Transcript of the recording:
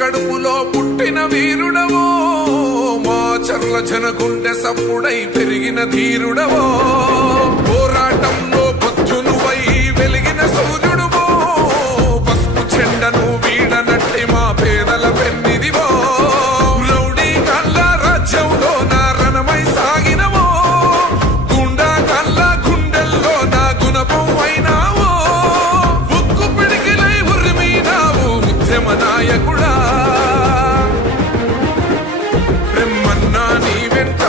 కడుపులో పుట్టిన వీరుడవో, మా చర్ల జనగుండె సప్పుడై పెరిగిన ధీరుడవో, పోరాటంలో పొద్దునువై వెలిగిన సూర్యుడువో, పసుపు చెండను వీడనట్టి మా పేదల పెన్నిదివో, రౌడీ గల్ల రాజ్యంలో నా రణమై సాగినవో, గుండా గల్ల గుండెల్లో నా గుణపం అయినావో, ఉక్కు పిడికిలై ఉరిమినావు ఉద్యమ నాయకుడా, బ్రహ్మన్నా నీ వెంట